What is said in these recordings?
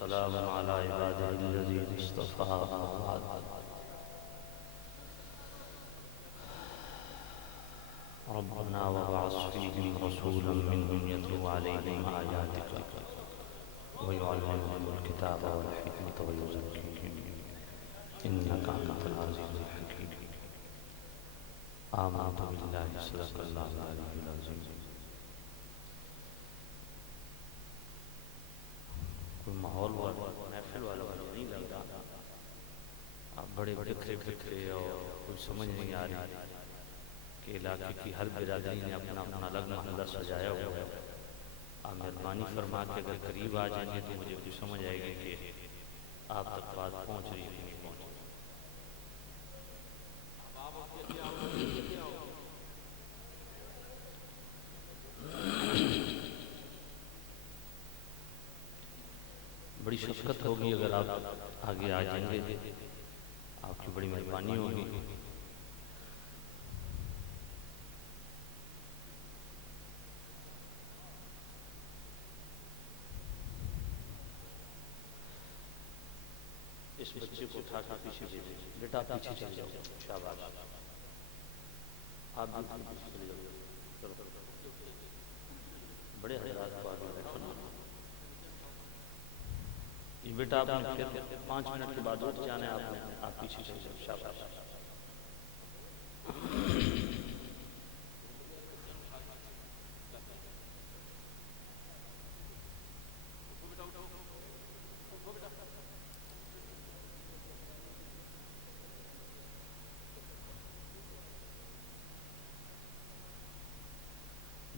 والسلام على عباده الذين اصطفى أما بعد. ربنا وبعث فيهم رسولا منهم يتلو عليهم آياتك ويعلمهم الكتاب والحكمة ويزكيهم إنك أنت العزيز الحكيم. آمنت بالله صدق الله العلي العظيم. کوئی ماحول محفل والا نہیں لگ رہا، آپ بڑے بکھرے بکھرے اور کوئی سمجھ نہیں آ رہی کہ علاقے کی ہر برادری نے اپنا اپنا الگ محلہ سجایا ہوا ہے. آپ مہربانی فرما کے اگر قریب آ جائیں گے تو مجھے کچھ سمجھ آئے گی کہ آپ تک بات پہنچ رہی ہے کہ نہیں پہنچ رہی. بڑی شفقت ہوگی اگر آپ آگے آ جائیں گے، آپ کی بڑی مہربانی ہوگی. اس بچے کو اٹھا کر پیچھے بھیجیں. بیٹا پیچھے چل جاؤ. شاباش. آپ بھی پیچھے چلے جاؤ. چلو بڑے حضرات کو آگے بیٹھنا. یہ بیٹا آپ نے پھر 5 منٹ کے بعد اٹھ جانا ہے. آپ پیچھے چل جاؤ. شاباش.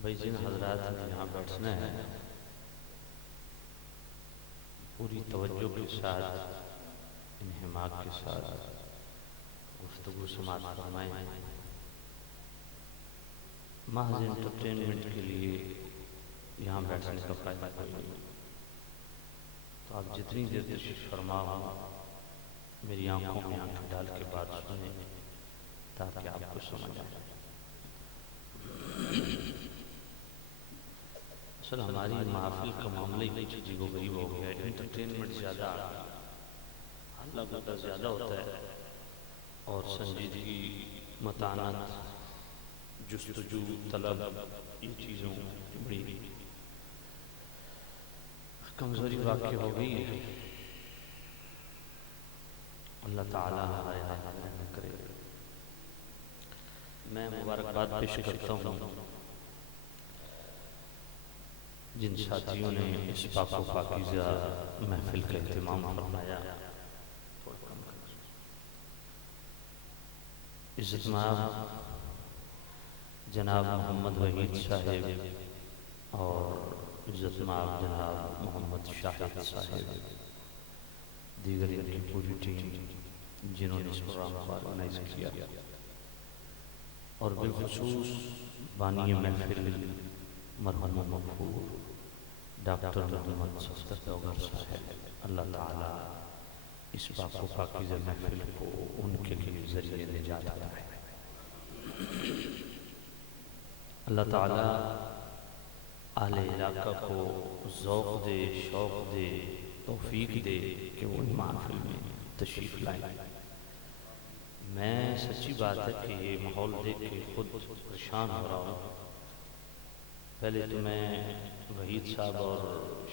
بھائی جن حضرات نے یہاں بیٹھنا ہے پوری توجہ کے ساتھ انہماک کے ساتھ گفتگو سماعت فرمائیں. محض انٹرٹینمنٹ کے لیے یہاں بیٹھنے کا فائدہ کوئی نہیں. تو آپ جتنی دیر تشریف فرما ہو میری آنکھوں میں آنکھ ڈال کے بات سنیں تاکہ آپ کو سمجھ آئے. اصل ہماری محافل کا معاملہ ہی کچھ عجیب و غریب ہو گیا ہے. انٹرٹینمنٹ زیادہ، حلہ گردہ زیادہ ہوتا ہے اور سنجیدگی، متانت، جستجو طلب، ان چیزوں کی بڑی کمزوری واقع ہو گئی ہے. اللہ تعالیٰ ہمارے حال رحم کرے. میں مبارکباد پیش کرتا ہوں جن ساتھیوں نے اس پاک و پاکیزہ محفل کا اہتمام فرمایا. عزت مآب جناب محمد وحید صاحب اور عزت مآب جناب محمد شاہد صاحب، دیگر ان کی پوری ٹیم جنہوں نے اس پروگرام کو آرگنائز کیا، اور بالخصوص بانی محفل مرحوم مغفور ڈاکٹر محمد صفدر دوغر صاحب. اللہ تعالیٰ اس پاک و پاکیزہ محفل کو ان کے لیے ذریعہ نجات بنائے. اللہ تعالیٰ اہل علاقہ کو ذوق دے، شوق دے، توفیق دے کہ وہ محفل میں تشریف لائیں. میں سچی بات ہے کہ یہ ماحول دیکھ کے خود پریشان ہو رہا ہوں. پہلے تو میں وحید صاحب اور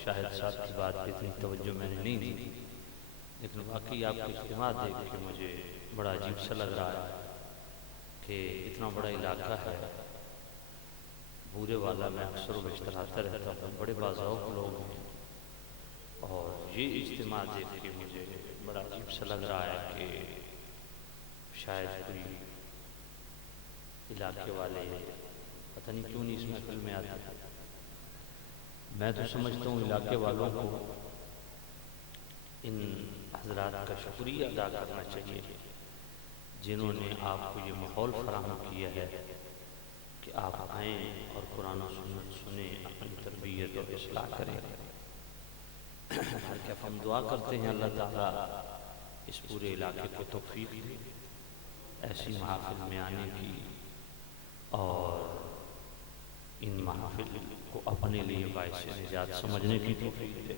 شاہد صاحب کی بات پہ اتنی توجہ میں نے نہیں دی، لیکن واقعی آپ کا اجتماع دیکھ کے مجھے بڑا عجیب سا لگ رہا ہے کہ اتنا بڑا علاقہ ہے. بورے والا میں اکثر و بیشتر آتا رہتا ہوں، بڑے باذوق لوگ ہیں، اور یہ اجتماع دیکھ کے مجھے بڑا عجیب سا لگ رہا ہے کہ شاید کوئی علاقے والے پتہ نہیں کیوں نہیں اس محفل میں آتے. میں تو سمجھتا ہوں علاقے والوں کو ان حضرات کا شکریہ ادا کرنا چاہیے جنہوں نے آپ کو یہ ماحول فراہم کیا ہے کہ آپ آئیں اور قرآن و سنت سنیں، اپنی تربیت اور اصلاح کریں. بلکہ ہم دعا کرتے ہیں اللہ تعالیٰ اس پورے علاقے کو توفیق دے ایسی محافل میں آنے کی، اور ان محافل کو اپنے لیے باعث نجات سمجھنے کی توفیق دے.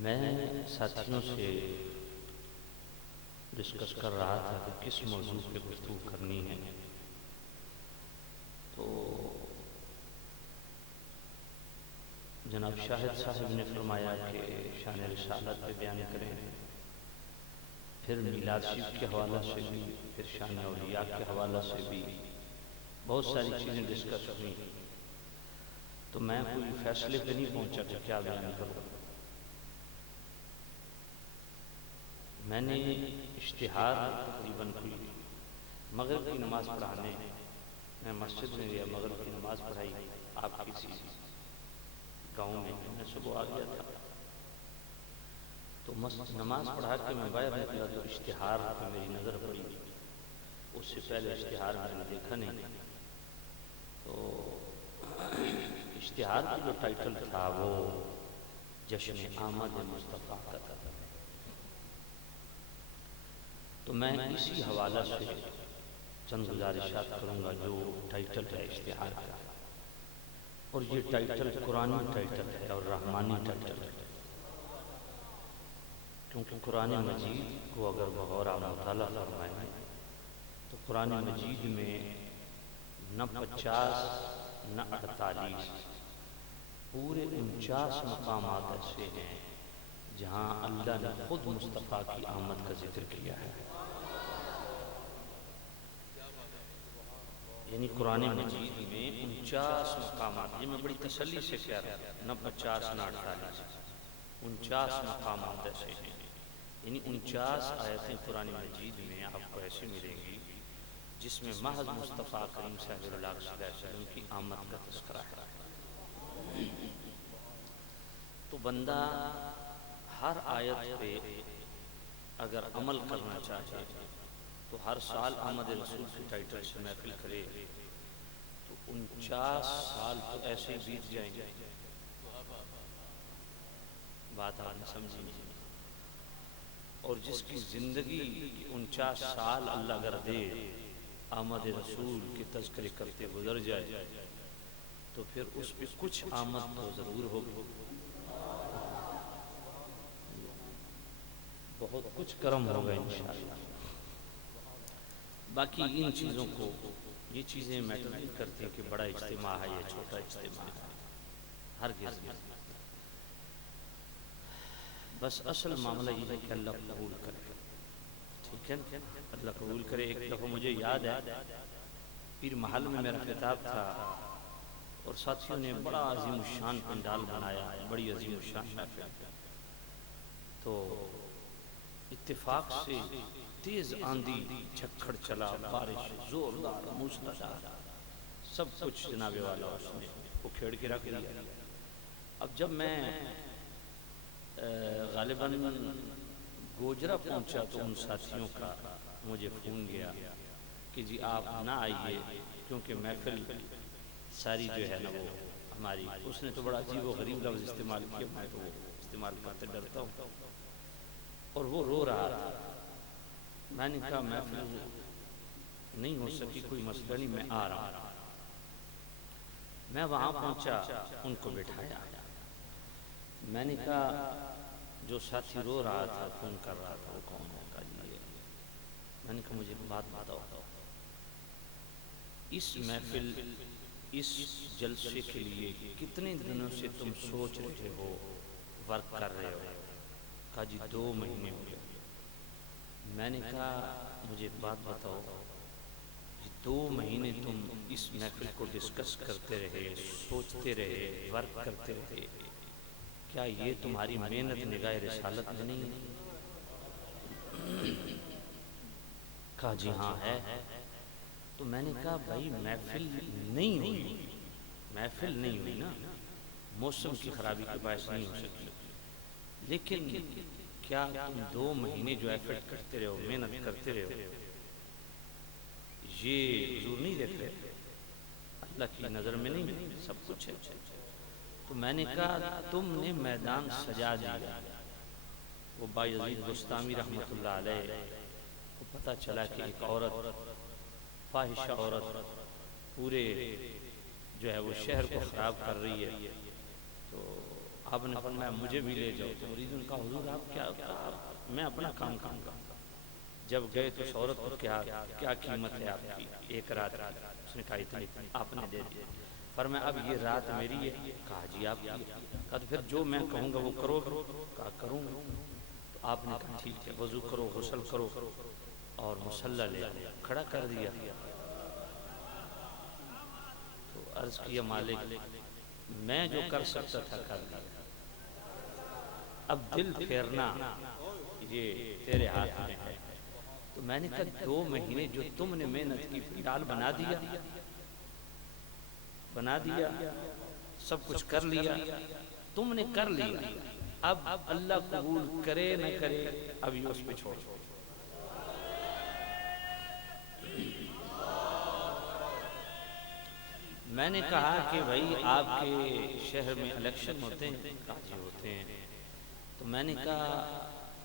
میں ساتھیوں سے ڈسکس کر رہا تھا کہ کس موضوع پہ گفتگو کرنی ہے، تو جناب شاہد صاحب نے فرمایا کہ شان رسالت پہ بیان کریں، پھر میلاد شریف کے حوالہ سے بھی، پھر شان اولیاء کے حوالہ سے بھی بہت ساری چیزیں ڈسکس ہوئی، تو میں کوئی فیصلے پہ نہیں پہنچا کہ کیا بیان کروں۔ میں نے اشتہار تقریباً کوئی مغرب کی نماز پڑھانے، میں مسجد میں گیا، مغرب کی نماز پڑھائی آپ کسی گاؤں میں صبح آ گیا تھا، تو نماز پڑھا کے میں باہر نکلا تو اشتہار پہ میری نظر پڑی۔ اس سے پہلے اشتہار میں نے دیکھا نہیں، تو اشتہار کا جو ٹائٹل تھا وہ جشن آمد مصطفیٰ کا تھا، تو میں اسی حوالہ سے چند گزارشات کروں گا جو ٹائٹل ہے اشتہار کا، اور یہ ٹائٹل قرآنی ٹائٹل ہے اور رحمانی ٹائٹل ہے، کیونکہ قرآن مجید کو اگر بغور مطالعہ فرمائیں تو قرآن مجید میں نہ 50 نہ 48 پورے 49 مقامات ایسے ہیں جہاں اللہ نے خود مصطفیٰ کی آمد کا ذکر کیا ہے۔ یعنی قرآن مجید میں 49 مقامات، یہ میں بڑی تسلی سے کہہ رہا ہوں، نہ 50 نہ 48، 49 مقامات ایسے ہیں، یعنی 49 آیتیں قرآن مجید میں آپ کو ایسے ملیں گی جس میں محض مصطفیٰ کریم صلی اللہ علیہ وسلم کی آمد کا تذکرہ ہے۔ تو بندہ ہر آیت پہ اگر عمل کرنا چاہے تو ہر سال آمد رسول کے ٹائٹل سے محفل کرے تو 49 سال تو ایسے ہی بیت جائیں گے۔ بات آپ نے سمجھی نہیں؟ اور جس کی زندگی 49 سال اللہ اگر دے آمد رسول کے تذکرے کرتے گزر جائے تو پھر اس پہ کچھ آمد تو ضرور ہوگی، بہت کچھ کرم ہوگا انشاءاللہ۔ باقی ان چیزوں کو، یہ چیزیں میٹر نہیں کرتی کہ بڑا اجتماع ہے یا چھوٹا اجتماع ہے، ہرگز نہیں۔ بس اصل معاملہ یہ ہے کہ اللہ قبول کرے، ٹھیک ہے، اللہ قبول کرے۔ ایک دفعہ مجھے یاد ہے پیر محل میں میرا خطاب تھا اور ساتھیوں نے بڑا عظیم الشان پنڈال بنایا، بڑی عظیم الشان محفل، تو اتفاق سے تیز آندھی، جھکڑ چلا، بارش زوردار موسلادھار، سب کچھ جناب والا اس نے اکھیڑ کے رکھ دیا۔ اب جب میں غالباً گوجرا پہنچا تو ان ساتھیوں کا مجھے فون گیا کہ جی آپ نہ آئیے کیونکہ محفل ساری جو ہے نا وہ ہماری، اس نے تو بڑا عجیب و غریب لفظ استعمال کیا، میں تو وہ استعمال کرتے ڈرتا ہوں، اور وہ رو رہا تھا۔ میں نے کہا محفل نہیں ہو سکی، کوئی مسئلہ نہیں، میں آ رہا ہوں۔ میں وہاں پہنچا، ان کو بٹھایا، میں نے کہا جو ساتھی رو رہا تھا فون کر رہا تھا وہ کون ہے؟ کہا جی میں نے کہا مجھے بات بتاؤ، اس محفل، اس جلسے کے لیے کتنے دنوں سے تم سوچ رہے ہو، ورک کر رہے ہو؟ کہا جی 2 مہینے ہو گئے۔ میں نے کہا مجھے بات بتاؤ، 2 مہینے تم اس محفل کو ڈسکس کرتے رہے، سوچتے رہے، ورک کرتے رہے، کیا یہ تمہاری محنت نگاہ رسالت میں نہیں ہے؟ کہا جی ہاں ہے۔ تو میں نے کہا بھائی محفل نہیں ہوئی، محفل نہیں ہوئی نا، موسم کی خرابی کے باعث نہیں ہو سکی، لیکن کیا تم 2 مہینے جو ایفرٹ کرتے رہے ہو، محنت کرتے رہے ہو، یہ حضور نہیں دیکھ رہے؟ اللہ کی نظر میں نہیں سب کچھ ہے؟ تو میں نے کہا تم نے میدان سجا دیا۔ وہ بایزید بستامی رحمۃ اللہ علیہ کو پتہ چلا کہ ایک عورت، فاحشہ عورت، پورے جو ہے وہ شہر کو خراب کر رہی ہے، تو آپ نے فرمایا مجھے بھی لے جاؤ، تو مریدوں نے کہا حضور آپ کیا، میں اپنا کام کروں گا۔ جب گئے تو اس عورت کو کیا قیمت ہے آپ کی ایک رات کی؟ اس نے کہا اتنی، آپ نے دے دیا۔ فرمایا اب یہ رات میری ہے؟ کہا جی آپ کی۔ کہا تو پھر جو میں کہوں گا وہ کرو گے؟ کہا کروں گا۔ تو آپ نے کہا ٹھیک ہے، وضو کرو، غسل کرو اور مصلی لے آؤ۔ کھڑا کر دیا تو عرض کیا مالک میں جو کر سکتا تھا کر لیا، اب دل پھیرنا یہ تیرے ہاتھ میں ہے۔ تو میں نے کہا 2 مہینے جو تم نے محنت کی، پنڈال بنا دیا، سب کچھ کر لیا، تم نے کر لیا، اب اللہ قبول کرے نہ کرے اب یہ اس پہ چھوڑ۔ میں نے کہا کہ بھائی آپ کے شہر میں الیکشن ہوتے ہیں؟ کہا جی ہوتے ہیں۔ تو میں نے کہا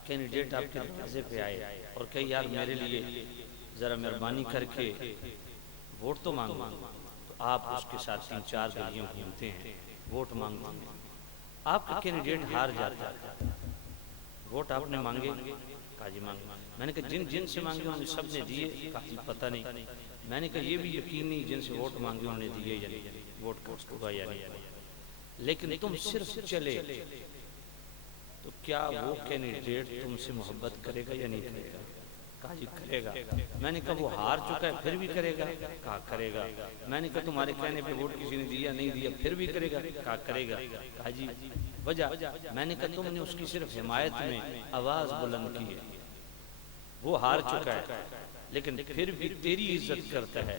کینڈیڈیٹ آپ کے دروازے پہ آئے اور کہے یار میرے لیے ذرا مہربانی کر کے ووٹ تو مانگو، تو آپ اس کے ساتھ 3-4 گلیوں گھومتے ہیں، ووٹ مانگتے ہیں، آپ کا کینڈیڈیٹ ہار جاتا ہے، ووٹ آپ نے مانگے؟ کہا جی مانگے۔ میں نے کہا جن سے مانگے انہیں سب نے دیے؟ کہا جی پتہ نہیں۔ میں نے کہا یہ بھی یقین نہیں جن سے ووٹ مانگے انہوں نے دیے یا نہیں، ووٹ کاسٹ ہوا یا نہیں، لیکن تم صرف چلے تو کیا وہ کینڈیڈیٹ تم سے محبت کرے گا یا نہیں کرے گا؟ کہا جی کرے گا۔ میں نے کہا وہ ہار چکا ہے پھر بھی کرے گا؟ کہا کرے گا۔ میں نے کہا تمہارے کہنے پہ ووٹ کسی نے دیا نہیں دیا پھر بھی کرے گا؟ کہا کرے گا۔ کہا جی وجہ؟ میں نے کہا تم نے اس کی صرف حمایت میں آواز بلند کی ہے، وہ ہار چکا ہے لیکن پھر بھی تیری عزت کرتا ہے۔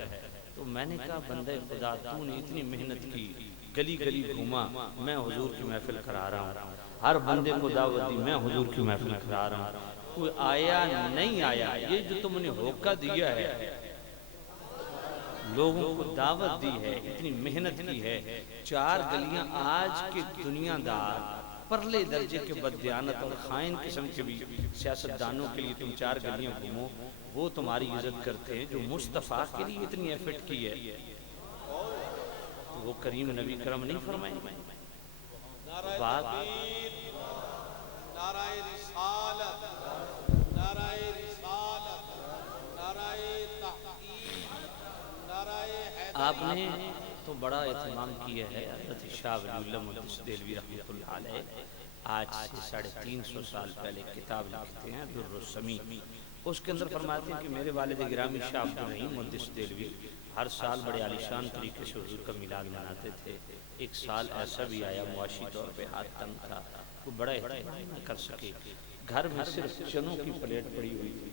تو میں نے کہا بندہ خدا تو نے اتنی محنت کی، گلی گلی گھوما، میں حضور کی محفل کرا رہا ہوں، ہر بندے کو دعوت دی، میں حضور کی محفل کرا رہا ہوں، کوئی آیا نہیں آیا، یہ جو تم نے ہوکا دیا ہے، لوگوں کو دعوت دی ہے، اتنی محنت کی ہے، 4 گلیاں آج کے دنیا دار پرلے درجے کے بددیانت اور خائن قسم کے بھی سیاستدانوں کے لیے تم 4 گلیاں گھومو، وہ تمہاری عزت کرتے ہیں، جو مصطفیٰ کے لیے اتنی ایفٹ کی ہے تو وہ کریم نبی کرم نہیں فرمائیں گے؟ بات نعرہ رسالت، نعرہ رسالت، نعرہ تحقیق، نعرہ حیدریہ۔ آپ نے تو بڑا اہتمام کیا ہے، حضرت شاہ ولی اللہ محدث دہلوی رحمۃ اللہ علیہ آج سے 350 سال پہلے کتاب لکھتے ہیں در السمی، اس کے اندر فرماتے ہیں کہ میرے والد گرامی شاہ عبد الرحیم محدث دہلوی ہر سال بڑے عالیشان طریقے سے حضور کا میلاد مناتے تھے۔ ایک سال ایسا بھی آیا معاشی طور پہ ہاتھ تنگ تھا، وہ بڑا اہتمام نہ کر سکے، گھر میں صرف چنوں کی پلیٹ پڑی ہوئی تھی،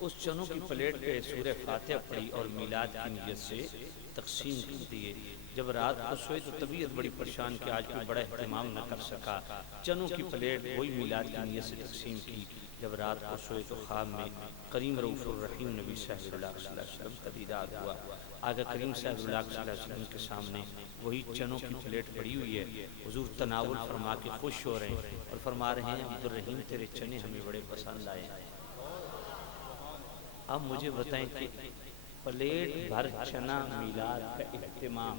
اس چنوں کی پلیٹ پہ سورہ فاتحہ پڑھی اور میلاد کی نیت سے تقسیم کر دیے۔ جب رات کو سوئے تو طبیعت بڑی پریشان کہ آج کوئی بڑا اہتمام نہ کر سکا، چنوں کی پلیٹ وہی میلاد کی نیت سے تقسیم کی۔ جب رات کو سوئے تو خواب میں کریم رؤوف الرحیم نبی صلی اللہ علیہ وسلم کا دیدار ہوا۔ آقا کریم صلی اللہ علیہ وسلم کے سامنے وہی چنوں کی پلیٹ پڑی ہوئی ہے، حضور تناول فرما کے خوش ہو رہے ہیں اور فرما رہے ہیں عبد الرحیم تیرے چنے ہمیں بڑے پسند آئے ہیں۔ اب مجھے بتائیں کہ پلیٹ بھر چنا میلاد کا اہتمام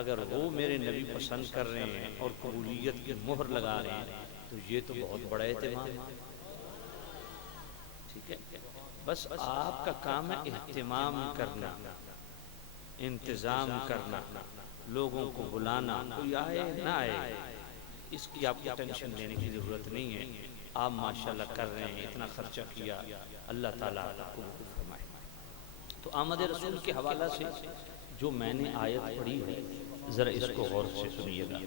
اگر وہ میرے نبی پسند کر رہے ہیں اور قبولیت کی مہر لگا رہے ہیں تو یہ تو بہت بڑا اہتمام ہے، ٹھیک ہے؟ بس آپ کا کام ہے اہتمام کرنا، انتظام کرنا، لوگوں کو بلانا، کوئی آئے نہ آئے اس کی آپ کو ٹینشن لینے کی ضرورت نہیں ہے، آپ ماشاءاللہ کر رہے ہیں، اتنا خرچہ کیا، اللہ تعالیٰ کو فرمائے۔ تو آمد رسول کے حوالہ سے جو میں نے آیت پڑھی ہے ذرا اس کو غور سے سنیے گا،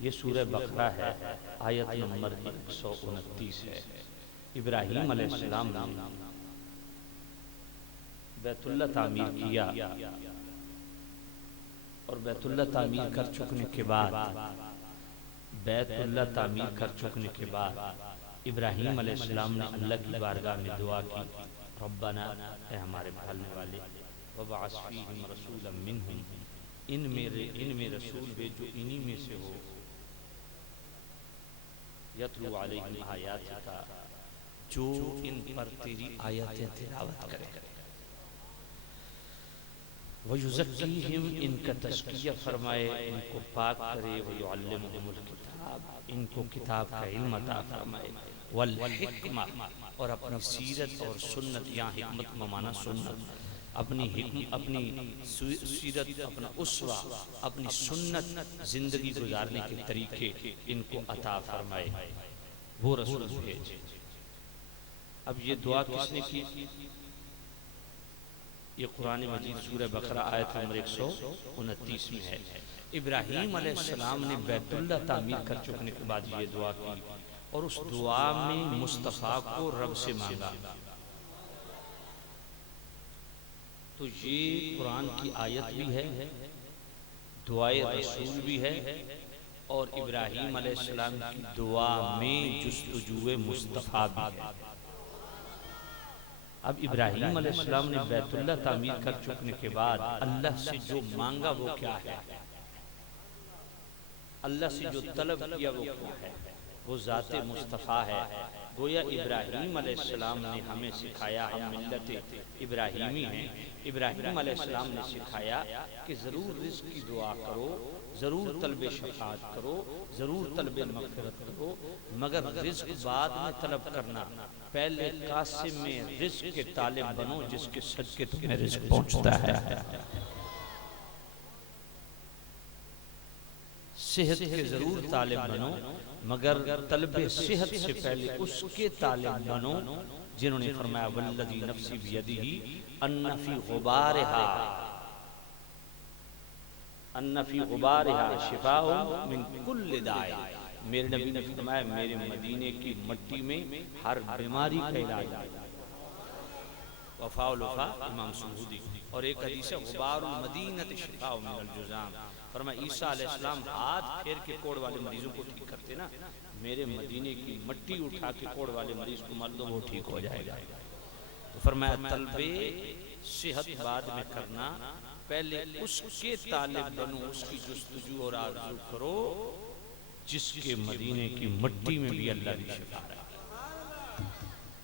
یہ سورہ بقرہ ہے، آیت نمبر 129 ہے۔ ابراہیم علیہ السلام نے بیت اللہ تعمیر کیا اور بیت اللہ تعمیر کر چکنے کے بعد ابراہیم علیہ السلام نے اللہ کی بارگاہ میں دعا کی، ربنا اے ہمارے پالنے والے، وبعث فیہم رسولا منہم، ان میں رسول بھیج جو انہی میں سے ہو، یتلو علیہم آیاتک، جو ان پر تیری آیاتیں تلاوت کرے، وَيُزَكِّيهِمْ ان کا تزکیہ فرمائے، ان کو پاک کرے، وَيُعَلِّمُهُمُ الْكِتَابَ ان کو کتاب کا علم عطا فرمائے، والحکمہ اور اپنی سیرت اور سنت، یہاں حکمت ممانا سنت، اپنی سیرت، اپنا اسوہ، اپنی سنت زندگی گزارنے کے طریقے ان کو عطا فرمائے، وہ رسول بھیجے۔ اب یہ دعا کس نے کی؟ یہ قرآن مجید سورہ بقرہ آیت نمبر 129 میں ہے۔ ابراہیم علیہ السلام نے بیت اللہ تعمیر کر چکنے کے بعد یہ دعا کی، اور اس دعا میں مصطفیٰ کو رب سے مانگا۔ تو یہ قرآن کی آیت بھی ہے، دعائے رسول بھی ہے، اور ابراہیم علیہ السلام کی دعا میں جستجوے مصطفیٰ بھی ہے۔ اب ابراہیم علیہ السلام نے بیت اللہ تعمیر کر چکنے کے بعد اللہ سے جو مانگا وہ کیا ہے؟ اللہ سے جو طلب کیا وہ کیا ہے؟ وہ ذات مصطفیٰ ہے۔ گویا ابراہیم علیہ السلام نے ہمیں سکھایا، ہم ملت ابراہیمی ہیں، ابراہیم علیہ السلام نے سکھایا کہ ضرور رزق کی دعا کرو، ضرور طلب شفاعت کرو، ضرور طلب مغفرت کرو، مگر رزق بعد میں طلب کرنا، پہلے قاسم میں رزق کے طالب بنو جس کے صدقے تمہیں رزق پہنچتا ہے۔ صحت کے ضرور طالب بنو، مگر طلب صحت سے پہلے اس کے طالب بنو جنہوں نے فرمایا والذی نفسی بیدہ ان فی غبارہا شفاء من کل داء۔ میرے نبی نے فرمایا میرے مدینے کی مٹی میں ہر بیماری کا علاج ہے۔ وفاء الوفا امام سہودی۔ اور ایک حدیث ہے غبار المدینہ شفاء من الجذام، فرمایا عیسیٰ علیہ السلام ہاتھ پھیر کے کوڑ والے مریضوں کو ٹھیک کرتے نا، میرے مدینے کی مٹی اٹھا کے کوڑ والے مریض کو مال دو وہ ٹھیک ہو جائے گا۔ تو فرمایا طلب صحت بعد میں کرنا، پہلے اس کے طالب بنو، اس کی جستجو اور آرزو کرو جس کے مدینے کی مٹی میں بھی اللہ کی شفا ہے۔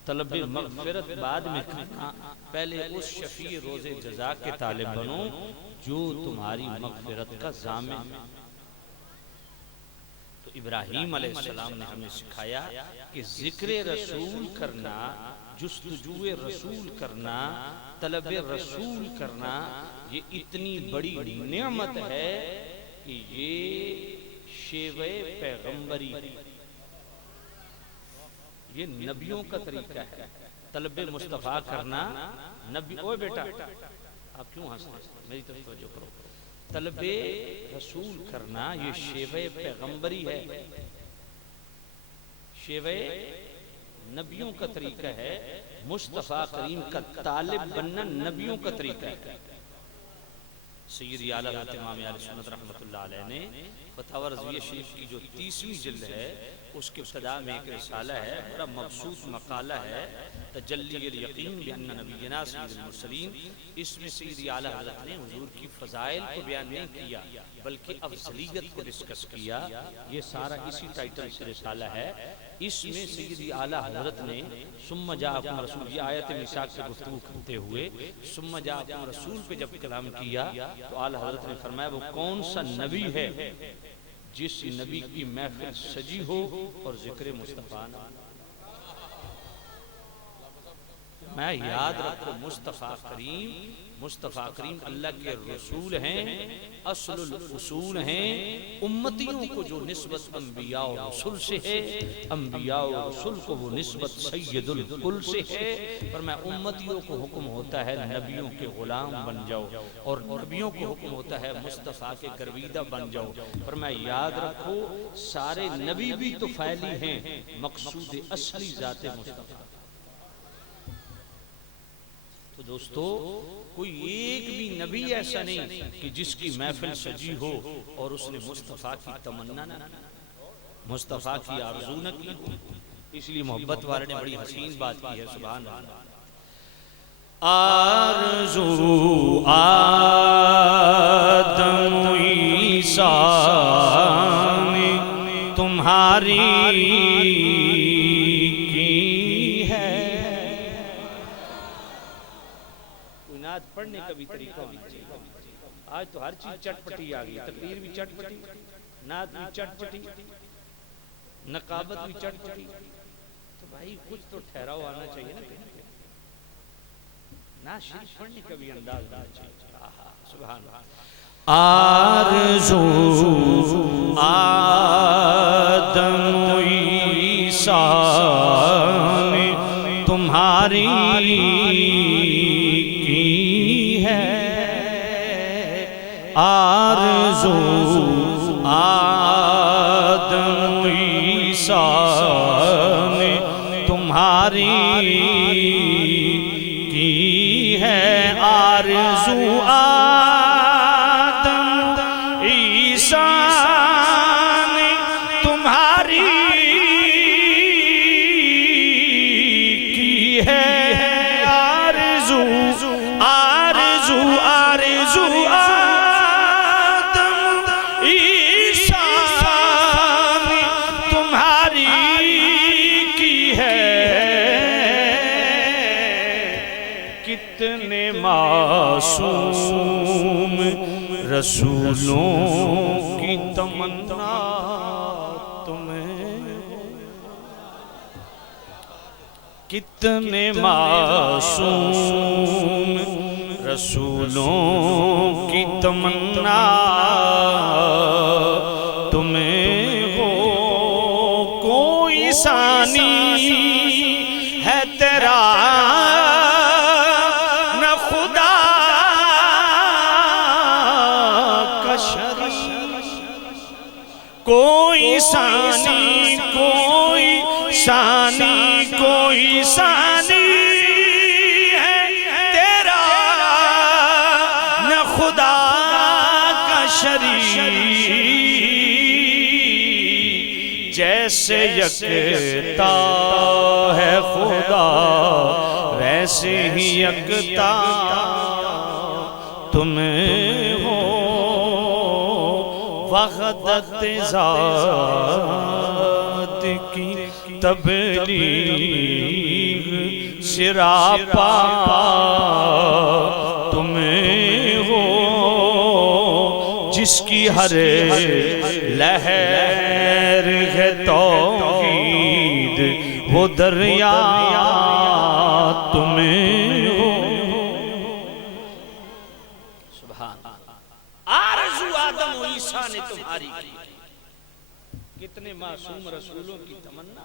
طلب مغفرت بعد میں کرنا، پہلے اس شفیع روز جزا کے طالب بنو جو تمہاری مغفرت کا ضامن ہے۔ تو ابراہیم علیہ السلام نے ہمیں سکھایا کہ ذکر رسول کرنا، جستجو رسول کرنا، طلب رسول کرنا، یہ اتنی بڑی نعمت ہے کہ یہ شیوہ پیغمبری، یہ نبیوں کا طریقہ ہے۔ طلب مصطفیٰ کرنا، نبی، اوے بیٹا آپ کیوں ہنستے ہیں، میری طرف توجہ کرو، طلب رسول کرنا یہ شیوہ پیغمبری ہے، شیوہ نبیوں کا طریقہ ہے، مصطفیٰ کریم کا طالب بننا نبیوں کا طریقہ ہے۔ سیدی اعلیٰ حضرت امام اہل سنت رحمۃ اللہ علیہ نے فتاوی رضویہ شریف کی جو 30ویں جلد ہے اس کے ابتدا میں ایک رسالہ ہے، بڑا مبسوط مقالہ ہے، تجلی الیقین بان نبینا سید المرسلین۔ اس میں سیدی اعلیٰ حضرت نے حضور کی فضائل کو بیان نہیں کیا بلکہ افضلیت کو ڈسکس کیا۔ یہ سارا اسی ٹائٹل سے رسالہ ہے۔ اس میں سیدی اعلیٰ حضرت نے ثم جاءکم رسول، یہ آیت میثاق سے گفتگو کرتے ہوئے ثم جاءکم رسول پہ جب کلام کیا تو اعلیٰ حضرت نے فرمایا وہ کون سا نبی ہے جس نبی کی محفل سجی ہو اور ذکر مصطفیٰ نہ، میں یاد رکھو مصطفیٰ کریم اللہ کے رسول ہیں، اصل الاصول ہیں، امتیوں کو جو نسبت انبیاء و رسول سے ہے، انبیاء و رسول کو وہ نسبت سید الکل سے ہے۔ فرمایا امتیوں کو حکم ہوتا ہے نبیوں کے غلام بن جاؤ، اور نبیوں کو حکم ہوتا ہے مصطفیٰ کے گرویدہ بن جاؤ۔ فرمایا یاد رکھو سارے نبی بھی تو فعلی ہیں، مقصود اصلی ذات مصطفیٰ۔ تو دوستو کوئی ایک بھی نبی ایسا نہیں کہ جس کی محفل سجی ہو اور اس نے مصطفیٰ کی تمنا نہ کی، مصطفیٰ کی آرزو نہ کی۔ اس لیے محبت والے نے بڑی حسین بات کی ہے، سبحان اللہ، آرزو آدم عیسیٰ نے تمہاری کوئی نعت پڑھنے کا بھی طریقہ ہونا چاہیے. آج تو ہر چیز چٹ پٹی آ گئی, تقریر بھی چٹ پٹی, نعت بھی چٹ پٹی, نقابت بھی چٹ پٹی. تو بھائی کچھ تو ٹھہراؤ آنا چاہیے نا کہیں پہ. نعت شریف پڑھنے کا بھی انداز ہونا چاہیے. سبحان اللہ. آرزو آدم و عیسیٰ نے تمہاری کی ہے. آرزو آدم و عیسیٰ نے تمہاری کی ہے. آرزو معصوم رسولوں کی تمنا تمہیں. کتنے معصوم رسولوں کی تمنا تمہیں ہو. کوئی ثانی ہے تیرا کوئی ثانی, کوئی ثانی, کوئی ثانی ہے تیرا نہ خدا کا شریک. جیسے یکتا ہے خدا ویسے ہی یکتا تمہیں ہو. وحدت ذات کی تبلیغ سراپا تمہیں ہو. جس کی ہر لہر ہے توحید وہ دریا تمہیں ہو. آدم و عیسیٰ نے تمہاری کی. کتنے معصوم رسولوں کی تمنا.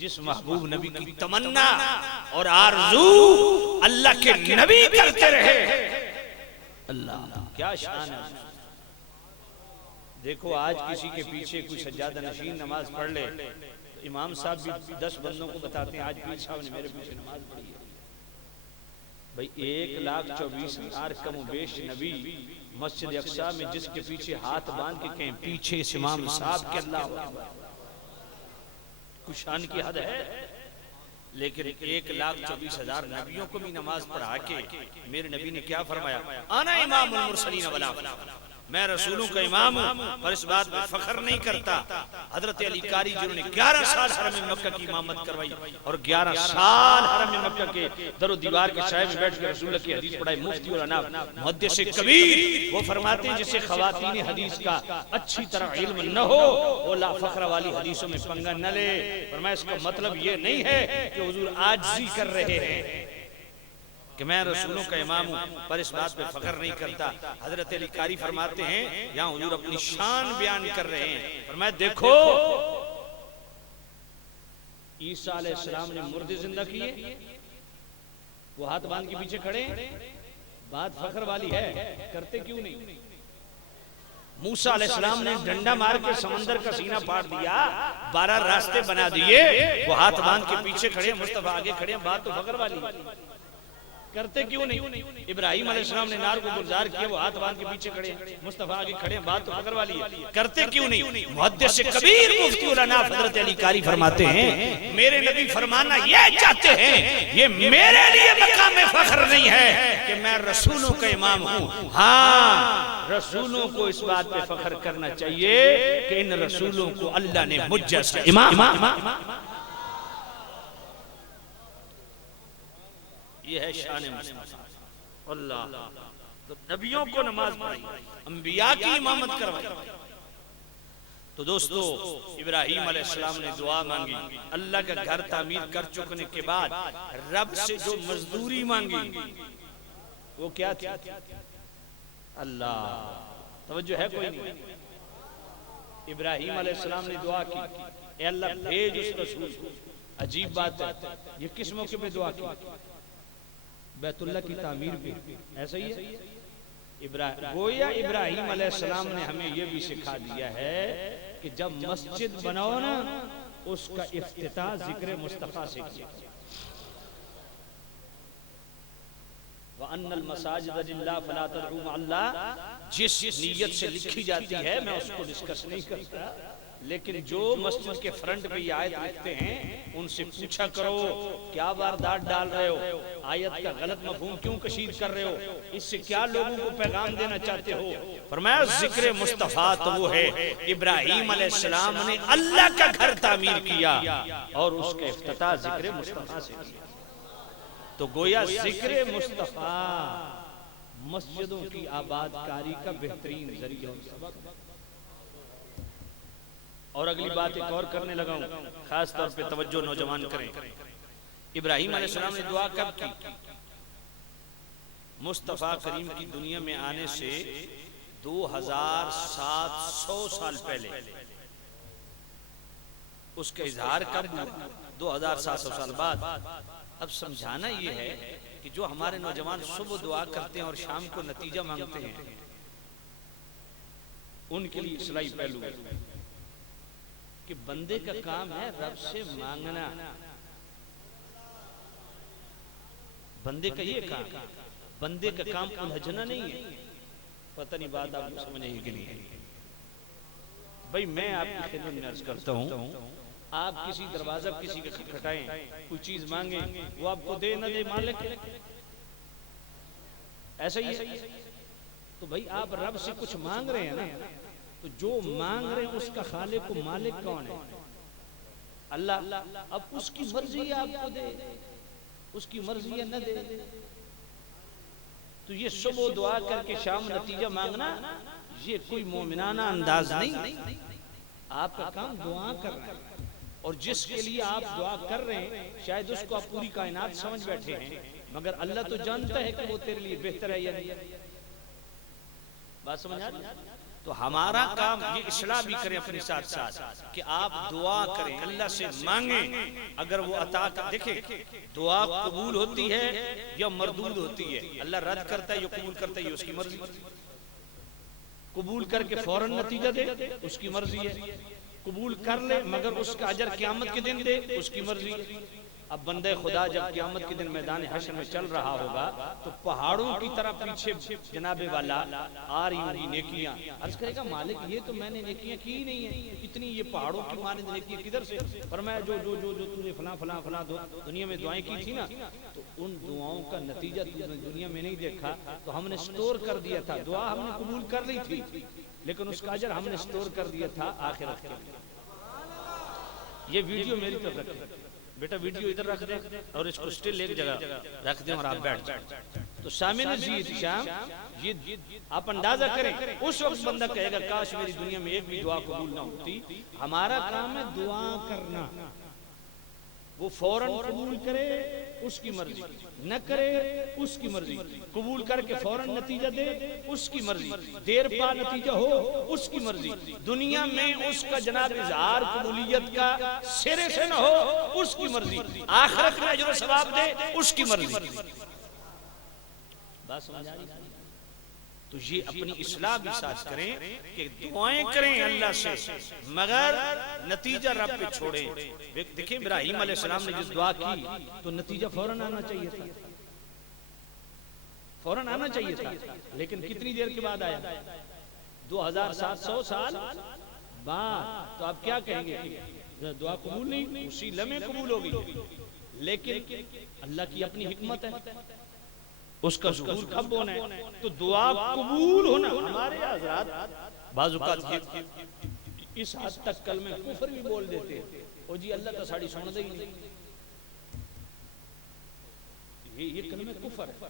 جس محبوب نبی کی تمنا اور آرزو اللہ کے نبی کرتے رہے. اللہ کیا شان ہے. دیکھو آج کسی کے پیچھے کوئی سجادہ نشین نماز پڑھ لے, امام صاحب بھی 10 بندوں کو بتاتے ہیں آج پیر صاحب نے میرے پیچھے نماز پڑھی ہے. بھئی 1,24,000 کم و بیش نبی مسجد اقصیٰ میں جس کے پیچھے ہاتھ باندھ کے کہیں پیچھے اس امام صاحب کے اللہ اکبر. کچھ شان کی حد ہے. لیکن 1,24,000 نبیوں کو بھی نماز پڑھا کے میرے نبی نے کیا فرمایا؟ انا امام المرسلین ولا میں رسولوں کا امام ہوں اور اس بات میں فخر نہیں کرتا. حضرت علی قاری جنہوں نے 11 سال حرم مکہ کی امامت کروائی اور 11 سال حرم مکہ کے در و دیوار کے سائے میں بیٹھ کے رسول اللہ کی حدیث پڑھائی, مفتی والعناف محدث کبیر, وہ فرماتے ہیں جسے خواتین حدیث کا اچھی طرح علم نہ ہو وہ لا فخر والی حدیثوں میں پنگا نہ لے. فرمایا اس کا مطلب یہ نہیں ہے کہ حضور عاجزی کر رہے ہیں کہ میں رسولوں کا امام ہوں پر اس بات پہ فخر نہیں کرتا. حضرت علی قاری فرماتے ہیں یہاں حضور اپنی شان بیان کر رہے ہیں. فرمایا دیکھو عیسیٰ علیہ السلام نے مردے زندہ کیے, وہ ہاتھ باندھ کے پیچھے کھڑے, بات فخر والی ہے, کرتے کیوں نہیں؟ موسیٰ علیہ السلام نے ڈنڈا مار کے سمندر کا سینہ پھاڑ دیا, 12 راستے بنا دیے, وہ ہاتھ باندھ کے پیچھے کھڑے, مصطفیٰ آگے کھڑے, بات تو فخر والی ہے, کرتے کیوں نہیں؟ ابراہیم علیہ السلام نے نار کو گلزار کیا, وہ ہاتھ باندھ کے پیچھے کھڑے, مصطفیٰ آگے کھڑے, بات تو فخر والی ہے, کرتے کیوں نہیں؟ محدث کبیر مفتی والعناف حضرت علی قاری فرماتے ہیں میرے نبی فرمانا یہ چاہتے ہیں یہ میرے لیے مقام فخر نہیں ہے کہ میں رسولوں کا امام ہوں. ہاں رسولوں کو اس بات پہ فخر کرنا چاہیے کہ ان رسولوں کو اللہ نے مجھ جیسا امام. یہ ہے شان مصطفیٰ اللہ. تو نبیوں کو نماز پڑھائی، انبیاء کی امامت کروائی. تو دوستو ابراہیم علیہ السلام نے دعا مانگی، اللہ کا گھر تعمیر کر چکنے کے بعد رب سے جو مزدوری مانگی وہ کیا تھی؟ اللہ. توجہ ہے کوئی نہیں؟ ابراہیم علیہ السلام نے دعا کی، اے اللہ بھیج اس رسول کو. عجیب بات ہے، یہ کس موقع پہ دعا کی؟ بیت اللہ کی تعمیر پہ. ایسا ہی ہے گویا ابراہیم علیہ السلام نے ہمیں یہ بھی سکھا دیا ہے کہ جب مسجد بناؤ نا اس کا افتتاح ذکر مصطفیٰ سے کیا. وَأَنَّ الْمَسَاجِدَ لِلَّهِ فَلَا تَدْعُوا مَعَ اللَّهِ جس نیت سے لکھی جاتی ہے میں اس کو ڈسکس نہیں کرتا، لیکن جو مسجد کے فرنٹ پہ یہ آیت لکھتے ہیں ان سے پوچھا کرو کیا واردات ڈال رہے ہو، آیت کا غلط مفہوم کیوں کشید کر رہے ہو، اس سے کیا لوگوں کو پیغام دینا چاہتے ہو. فرمایا ذکر مصطفیٰ تو وہ ہے ابراہیم علیہ السلام نے اللہ کا گھر تعمیر کیا اور اس کا افتتاح ذکر مصطفیٰ سے کیا. تو گویا ذکر مصطفیٰ مسجدوں کی آباد کاری کا بہترین ذریعہ اور سبب. اور اگلی بات ایک اور کرنے لگا ہوں، خاص طور پہ توجہ نوجوان کریں. ابراہیم علیہ السلام نے دعا کب کی؟ مصطفیٰ کریم کی دنیا میں آنے سے 2700 سال پہلے. اس کا اظہار کب ہوا؟ 2700 سال بعد. اب سمجھانا یہ ہے کہ جو ہمارے نوجوان صبح دعا کرتے ہیں اور شام کو نتیجہ مانگتے ہیں ان کے لیے اصلاحی پہلو ہے کہ بندے کا کام ہے رب سے مانگنا. بندے کا یہ کام، بندے کا کام الجھنا نہیں ہے. پتہ نہیں بات آپ کو سمجھنے کے لیے بھائی میں آپ کی خدمت میں عرض کرتا ہوں، آپ کسی دروازہ کسی کا کھٹکھٹائیں، کوئی چیز مانگیں، وہ آپ کو دے نہ دے مالک ہے. ایسا ہی ہے. تو بھائی آپ رب سے کچھ مانگ رہے ہیں نا، تو جو مانگ رہے ہیں اس کا خالق و مالک کون ہے؟ اللہ. اب اس کی مرضی ہے آپ کو دے، اس کی مرضی ہے نہ دے. تو یہ صبح دعا کر کے شام نتیجہ مانگنا یہ کوئی مومنانہ انداز نہیں. آپ کا کام دعا کرنا ہے، اور جس کے لیے آپ دعا کر رہے ہیں شاید اس کو آپ پوری کائنات سمجھ بیٹھے ہیں، مگر اللہ تو جانتا ہے کہ وہ تیرے لیے بہتر ہے یا نہیں. بات سمجھ آ رہی ہے؟ تو ہمارا کام یہ اصلاح بھی کریں اپنے ساتھ ساتھ کہ آپ دعا کریں، اللہ سے مانگیں. اگر وہ عطا کر، دیکھیں دعا قبول ہوتی ہے یا مردود ہوتی ہے. اللہ رد کرتا ہے یا قبول کرتا ہے یہ اس کی مرضی. قبول کر کے فوراً نتیجہ دے اس کی مرضی ہے، قبول کر لے مگر اس کا اجر قیامت کے دن دے اس کی مرضی. اب بندے خدا جب قیامت کے دن میدان حشر میں چل رہا ہوگا تو پہاڑوں کی طرح پیچھے جناب والا آ رہی ہوگی نیکیاں. عرض کرے گا مالک یہ تو میں نے نیکیاں کی ہی نہیں ہیں، اتنی یہ پہاڑوں کی مانند نیکیاں کدھر سے؟ فرمایا جو جو جو جو تو نے فلاں فلاں فلاں دنیا میں دعائیں کی تھی نا، تو ان دعاؤں کا نتیجہ تو نے دنیا میں نہیں دیکھا، تو ہم نے سٹور کر دیا تھا. دعا ہم نے قبول کر لی تھی لیکن اس کا اجر ہم نے سٹور کر دیا تھا آخرت کے لیے. یہ ویڈیو میری طرف رکھیں بیٹا، ویڈیو ادھر رکھ دیں اور اس کو سٹل ایک جگہ رکھ دیں اور آپ بیٹھ جائیں. تو سامنے زید شام یہ آپ اندازہ کریں اس وقت بندہ کہے گا کاش میری دنیا میں ایک بھی دعا قبول نہ ہوتی. ہمارا کام ہے دعا کرنا. وہ فوراً قبول کرے اس کی مرضی، نہ کرے اس کی مرضی. قبول کر کے فوراً نتیجہ دے اس کی مرضی، دیر پا نتیجہ ہو اس کی مرضی. دنیا میں اس کا جناب اظہار قبولیت کا سرے سے نہ ہو اس کی مرضی. آخرت میں اجر و ثواب دے اس کی مرضی. بات سمجھ آ رہی ہے؟ تو یہ اپنی اصلاح بھی ساتھ کریں کہ دعائیں کریں اللہ سے مگر نتیجہ رب پہ چھوڑیں. دیکھیں ابراہیم علیہ السلام نے جس دعا کی تو نتیجہ فوراً آنا چاہیے تھا، فوراً آنا چاہیے تھا، لیکن کتنی دیر کے بعد آیا؟ 2700 سال بعد. تو آپ کیا کہیں گے؟ دعا قبول نہیں، اسی لمحے قبول ہوگی. لیکن اللہ کی اپنی حکمت ہے، اس کا ظہور کب ہونا ہے؟ تو دعا قبول ہونا. ہمارے حضرات بعض اوقات اس حد تک کلمہ کفر بھی بول دیتے ہیں، او جی اللہ تو ساڑی سن دے ہی نہیں. یہ کلمہ کفر ہے.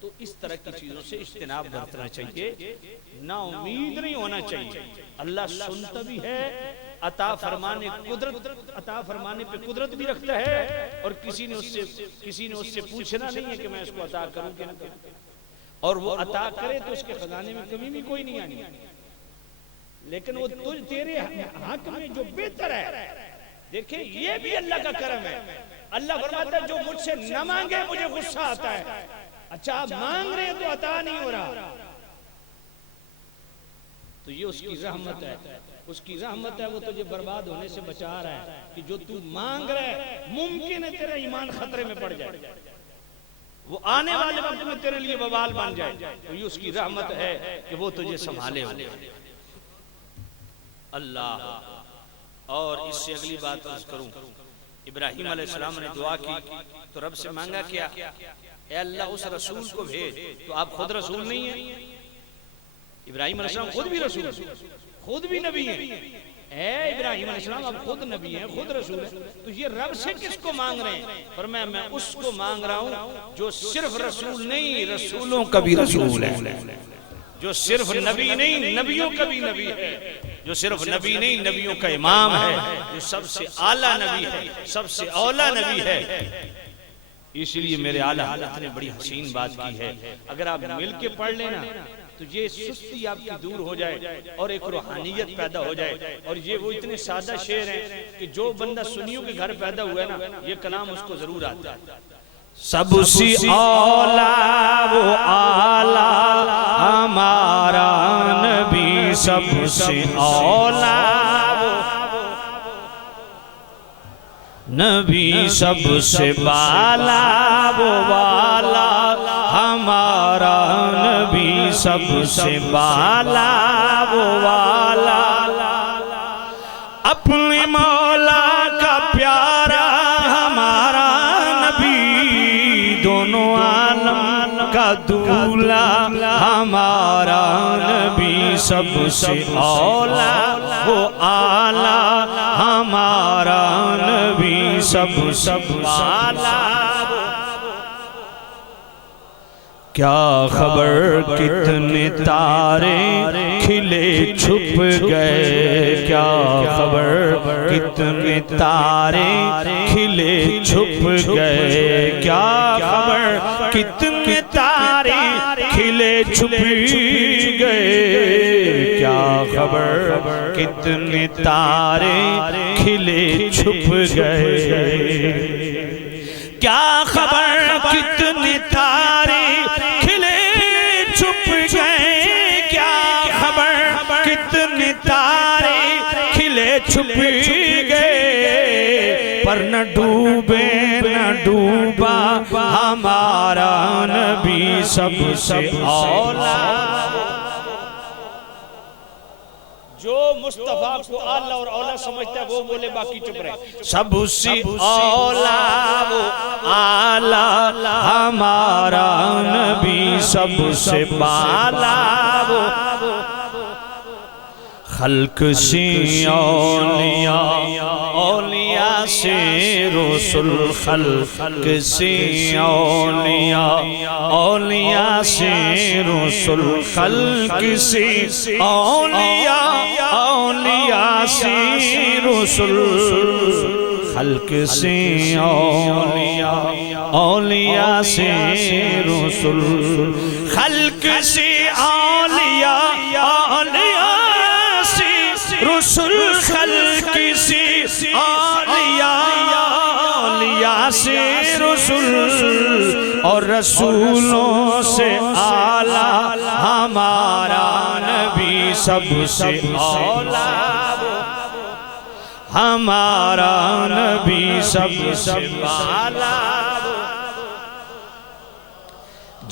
تو اس طرح کی چیزوں سے اجتناب برتنا چاہیے، نا امید نہیں ہونا چاہیے. اللہ سنتا بھی ہے، عطا فرمانے پہ قدرت بھی رکھتا ہے، اور کسی نے اس سے پوچھنا نہیں ہے کہ میں اس کو عطا کروں کہ نہ کروں، اور وہ عطا کرے تو اس کے خزانے میں کمی بھی کوئی نہیں آنی. لیکن وہ تیرے حق میں جو بہتر ہے، دیکھیں یہ بھی اللہ کا کرم ہے. اللہ فرماتا ہے جو مجھ سے نہ مانگے مجھے غصہ آتا ہے. اچھا آپ مانگ رہے ہیں تو عطا نہیں ہو رہا، تو یہ اس کی رحمت ہے. اس کی رحمت ہے، وہ تجھے برباد ہونے سے بچا رہا ہے. کہ جو تو مانگ رہا ہے ممکن ہے تیرا ایمان خطرے میں پڑ جائے، وہ آنے والے وقت میں تیرے لیے وبال بن جائے. تو یہ اس کی رحمت ہے کہ وہ تجھے سنبھالے ہوئے. اللہ. اور اس سے اگلی بات عرض کروں، ابراہیم علیہ السلام نے دعا کی تو رب سے مانگا کیا؟ اے اللہ اس رسول کو بھیج. تو آپ خود رسول نہیں ہیں؟ ابراہیم علیہ السلام خود بھی رسول، خود بھی نبی ہیں. اے ابراہیم علیہ السلام آپ خود نبی ہیں، خود رسول ہیں، تو یہ رب سے کس کو مانگ رہے ہیں؟ فرمایا میں اس کو مانگ رہا ہوں جو صرف رسول نہیں، رسولوں کا بھی رسول ہے. جو صرف نبی نہیں، نبیوں کا بھی نبی ہے. جو صرف نبی نہیں، نبیوں کا امام ہے. جو سب سے اعلیٰ نبی ہے، سب سے اولا نبی ہے. اس لیے میرے اعلیٰ حضرت نے بڑی حسین بات کی ہے. اگر آپ مل کے پڑھ لینا تو یہ سستی آپ کی دور ہو جائے اور ایک روحانیت پیدا ہو جائے. اور یہ وہ اتنے سادہ شعر ہیں کہ جو بندہ سنیوں کے گھر پیدا ہوا ہے نا، یہ کلام اس کو ضرور آتا ہے. سب سے اولا وہ اعلیٰ ہمارا نبی، سب سے اولا نبی، سب سے بالا وہ والا ہمارا نبی، سب سے بالا وہ والا. اپنے مولا کا پیارا ہمارا نبی، دونوں عالم کا دولا ہمارا نبی، سب سے اولا وہ اعلیٰ ہمارا نبی، سب سے بالا. کیا خبر کتنے تارے کھلے چھپ گئے، کیا خبر کتنے تارے کھلے چھپ گئے، کیا خبر کتنے تارے کھلے چھپ گئے، کیا خبر کتنے تارے کھلے چھپ گئے، کیا خبر کتنے تارے کھلے چھپ گئے، کیا خبر کتنے تارے کھلے چھپ گئے. پر نہ ڈوبے نہ ڈوبا ہمارا نبی، سب سے اولا. جو مصطفیٰ کو اعلیٰ اور اولا سمجھتا ہے وہ بولے، باقی چپ رہے. سب سے اولا وہ اعلیٰ ہمارا نبی، سب سے بالا وہ خلق سے اولیاء، اولیاء سے رسول، خلق سے اولیاء، اولیاء سے رسول، خلق سے اولیاء، اولیاء سے رسول، خلق سے اولیاء، اولیاء سے رسول، خلق سے اولیاء، اولیاء رسول، خلق سے اولیاء، اولیاء سے رسول، اور رسولوں سے اعلیٰ ہمارا نبی، سب سے اولا ہمارا نبی، سب سے بالا.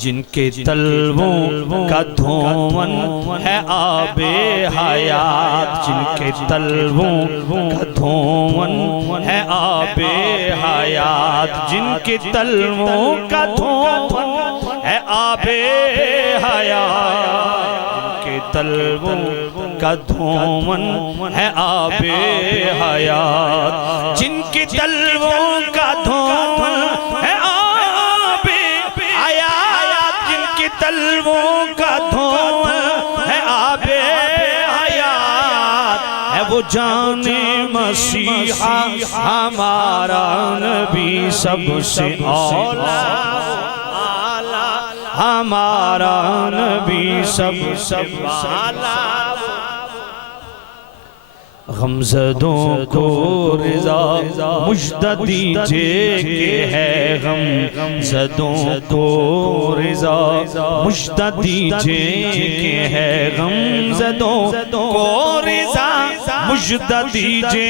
جن کے تلووں کا دھون ہے آب حیات، جن کے تلووں کا دھون ہے آب حیات، جن کے تلووں کا دھون ہے آب حیات، جن کے تلووں کا دھون ہے آب حیات، جن کے تلووں کا دھون ہے آب تلووں کا دھواں ہے آب حیات ہے وہ جان مسیحا ہمارا نبی سب سے اعلیٰ ہمارا نبی سب سے اعلیٰ غمزدوں کو رضا مجدہ دیجئے کہ ہے غمزدوں کو رضا مجدہ دیجئے کہ ہے غمزدوں کو رضا مجدہ دیجئے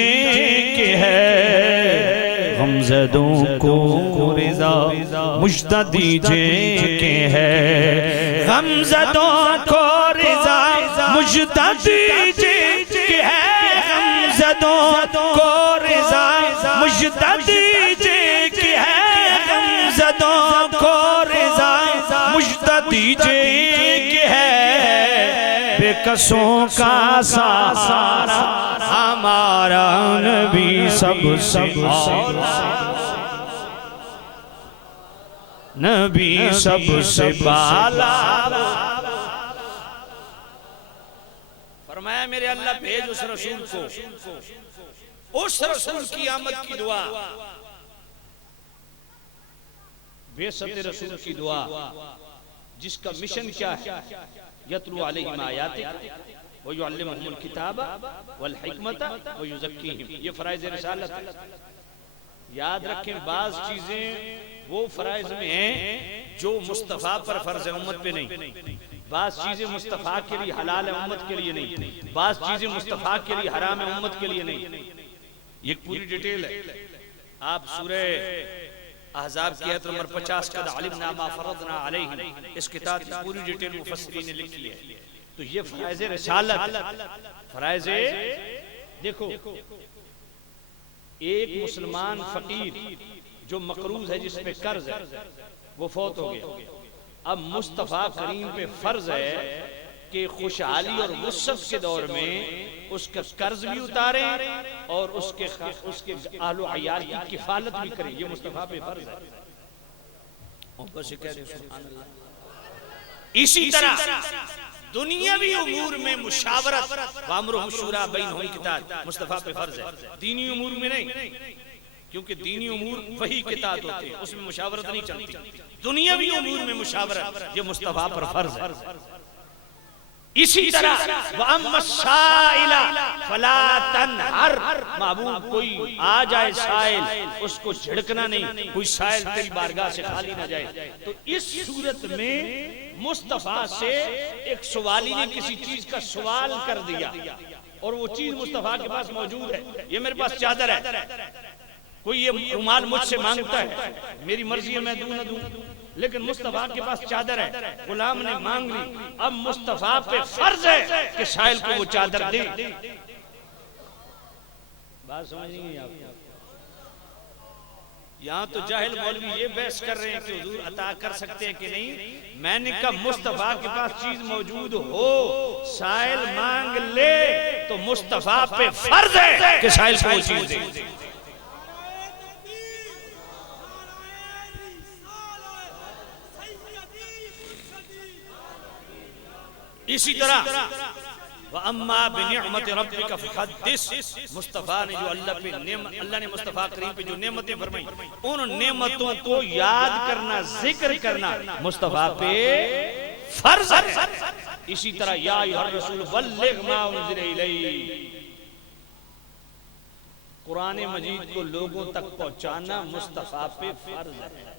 کہ ہے غمزدوں کو رضا مجدہ دیجئے کہ ہے غمزدوں کو رضا مجدہ دیجئے کہ ہے غمزدوں کو رضا مجدہ دیجئے کہ ہے غمزدوں کو رضا مجدہ دیجئے کہ ہے بے کسوں کا سہارا ہمارا نبی سب سے اعلیٰ نبی سب سے بالا فرمایا میرے اللہ بھیج اس رسول کو اس رسول کی آمد کی دعا بعثت رسول کی دعا جس کا مشن کیا ہے یتلو علیہم آیاتک ویعلمہم الکتاب والحکمت ویزکیہم یہ فرائض رسالت ہے یاد رکھیں بعض چیزیں وہ فرائض میں ہیں جو مصطفیٰ پر فرض ہے امت پہ نہیں بعض چیزیں مصطفیٰ کے لیے حلال ہے امت کے لیے نہیں بعض چیزیں مصطفیٰ کے لیے حرام ہے امت کے لیے نہیں یہ پوری ڈیٹیل ہے آپ سورہ احزاب کی آیت نمبر 50 قد علمنا ما فرضنا علیہم اس کتاب کی پوری ڈیٹیل مفسرین نے لکھی ہے تو یہ فرائض رسالت فرائض دیکھو ایک مسلمان فقیر جو مقروض ہے جس پہ قرض ہے وہ فوت ہو گیا اب مصطفیٰ کریم پہ فرض ہے کہ خوشحالی اور وسعت کے دور میں اس کا قرض بھی اتاریں اور اس کے اہل و عیال کی کفالت بھی کریں یہ مصطفیٰ پہ فرض ہے اسی طرح دنیاوی امور میں مشاورت وامرہم شورا بینہم الکتاب مصطفیٰ پہ فرض ہے دینی امور میں نہیں کیونکہ دینی امور وہی کے تحت ہوتے ہیں اس میں مشاورت نہیں چلتی دنیاوی امور میں مشاورت یہ مصطفیٰ پر فرض ہے اسی طرح وَأَمَّا السَّائِلَ فَلَا تَنْهَرْ محبوب کوئی آ جائے سائل اس کو جھڑکنا نہیں کوئی سائل تیری بارگاہ سے خالی نہ جائے تو اس صورت میں مصطفیٰ سے ایک سوالی نے کسی چیز کا سوال کر دیا اور وہ چیز مصطفیٰ کے پاس موجود ہے یہ میرے پاس چادر ہے کوئی یہ رومال مجھ سے مانگتا ہے میری مرضی ہے میں دوں نہ دوں لیکن مصطفیٰ کے پاس چادر ہے غلام نے مانگ لی اب مصطفیٰ پہ فرض ہے کہ سائل کو وہ چادر دے بات سمجھ نہیں آپ یہاں تو جاہل مولوی یہ بحث کر رہے ہیں کہ حضور عطا کر سکتے ہیں کہ نہیں میں نے کہا مصطفیٰ کے پاس چیز موجود ہو سائل مانگ لے تو مصطفیٰ پہ فرض ہے کہ سائل کو وہ چیز دے اسی طرح وَأَمَّا بِنِعْمَتِ رَبِّكَ فَحَدِّثْ مصطفیٰ نے جو اللہ نے مصطفیٰ کریم پہ جو نعمتیں فرمائیں ان نعمتوں کو یاد کرنا ذکر کرنا مصطفیٰ پہ فرض ہے اسی طرح یا ایھا الرسول بلغ ما انزل الیک قرآن مجید کو لوگوں تک پہنچانا مصطفیٰ پہ فرض ہے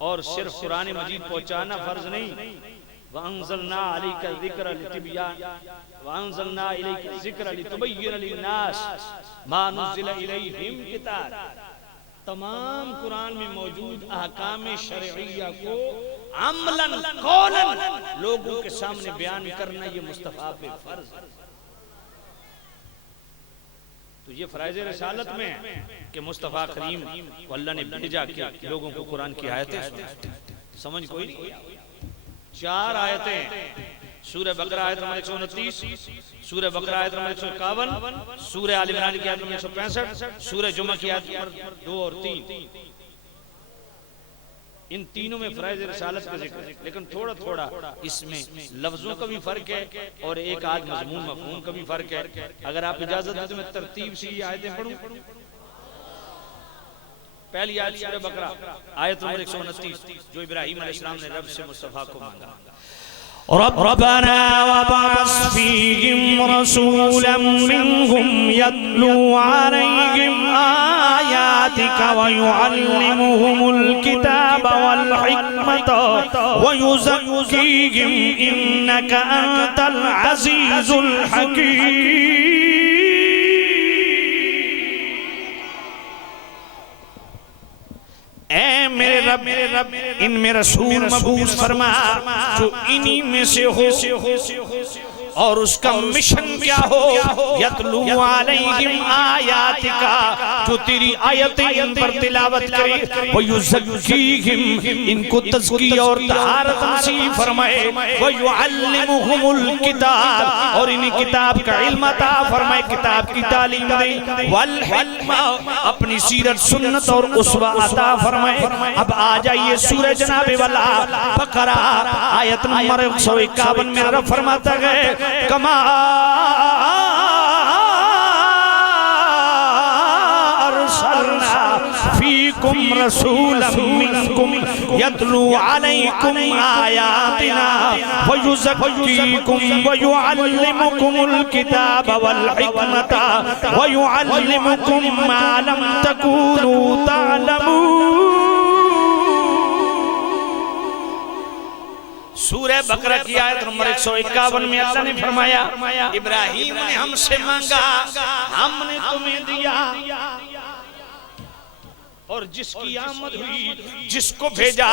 اور صرف قرآن مجید پہنچانا فرض نہیں وَأَنزَلْنَا عَلَيْكَ الذِّكْرَ لِتِبْيَانَ وَأَنزَلْنَا إِلَيْكَ الذِّكْرَ لِتُبَيِّنَ لِلنَّاسِ مَا نُزِّلَ إِلَيْهِمْ کتاب تمام قرآن میں موجود احکام شرعیہ کو عملاً قولاً لوگوں کے سامنے بیان کرنا یہ مصطفیٰ پہ فرض ہے تو یہ فرائض رسالت میں ہے کہ مصطفیٰ کریم کو اللہ نے بھیجا کہ لوگوں کو قرآن کی آیتیں سمجھ کوئی نہیں 4 آیتیں سورہ بقرہ آیت نمبر 129 سورہ بقرہ آیت نمبر 151 سورہ آل عمران کی آیت نمبر 165 سورہ جمعہ کی آیت نمبر 2 اور 3 ان تینوں میں فرائض رسالت کا ذکر ہے، لیکن تھوڑا تھوڑا اس میں لفظوں کا بھی فرق ہے اور ایک آدھ مضمون مفہوم کا بھی فرق ہے۔ اگر آپ اجازت دیں تو میں ترتیب سے یہ آیتیں پڑھوں۔ پہلی آیت سورہ بقرہ آیت نمبر 129 جو ابراہیم علیہ السلام نے رب سے مصطفیٰ کو مانگا۔ ربنا وابعث فيهم رسولا منهم يتلو عليهم آياتك ويعلمهم الكتاب والحكمة ويزكيهم إنك أنت العزيز الحكيم۔ اے میرے رب ان میں رسول مبعوث فرما جو انہی میں سے ہو اور اس کا مشن کیا ہو، یتلو علیہم آیاتکا جو تیری آیتیں ان پر تلاوت کرے، ویزکیہم ان کو تزکیہ اور طہارت نصیب فرمائے، ویعلمہم الکتاب اور انہیں کتاب کا علم عطا فرمائے، کتاب کی تعلیم دے، والحکمہ اپنی سیرت سنت اور اسوہ عطا فرمائے۔ اب آ جائیے سورہ جناب والا بقرہ آیت نمبر 151 میں رب فرماتا ہے کما ارسلنا فیکم رسولا منکم یتلو علیکم آیاتنا ویزکیکم ویعلمکم الکتاب والحکمت ویعلمکم ما لم تکونوا تعلمون۔ سورہ بقرہ کی آیت نمبر 151 میں اللہ نے فرمایا ابراہیم نے ہم سے مانگا ہم نے تمہیں دیا، اور جس کی آمد ہوئی جس کو بھیجا